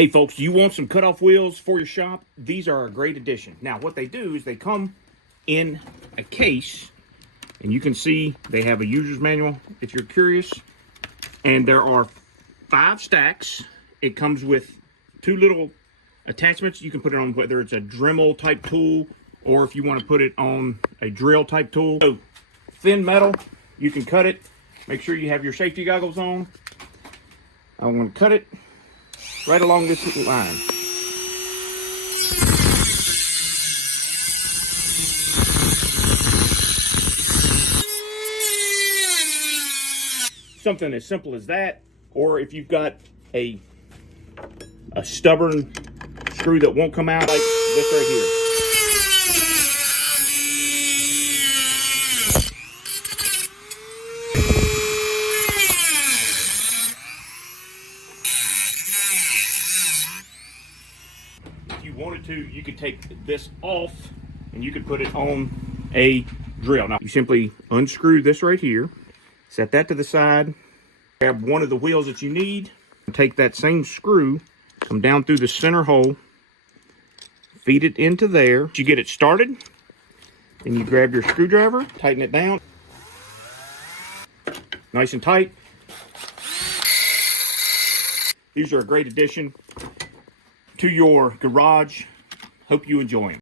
Hey folks, do you want some cutoff wheels for your shop? These are a great addition. Now what they do is they come in a case, and you can see they have a user's manual if you're curious. And there are 5 stacks. It comes with 2 little attachments. You can put it on whether it's a Dremel type tool or if you want to put it on a drill type tool. So thin metal, you can cut it. Make sure you have your safety goggles on. I'm going to cut it right along this line. Something as simple as that, or if you've got a stubborn screw that won't come out, like this right here. If you wanted to, you could take this off and you could put it on a drill. Now, you simply unscrew this right here, set that to the side, grab one of the wheels that you need, and take that same screw, come down through the center hole, feed it into there. You get it started, and you grab your screwdriver, tighten it down, nice and tight. These are a great addition to your garage. Hope you enjoy them.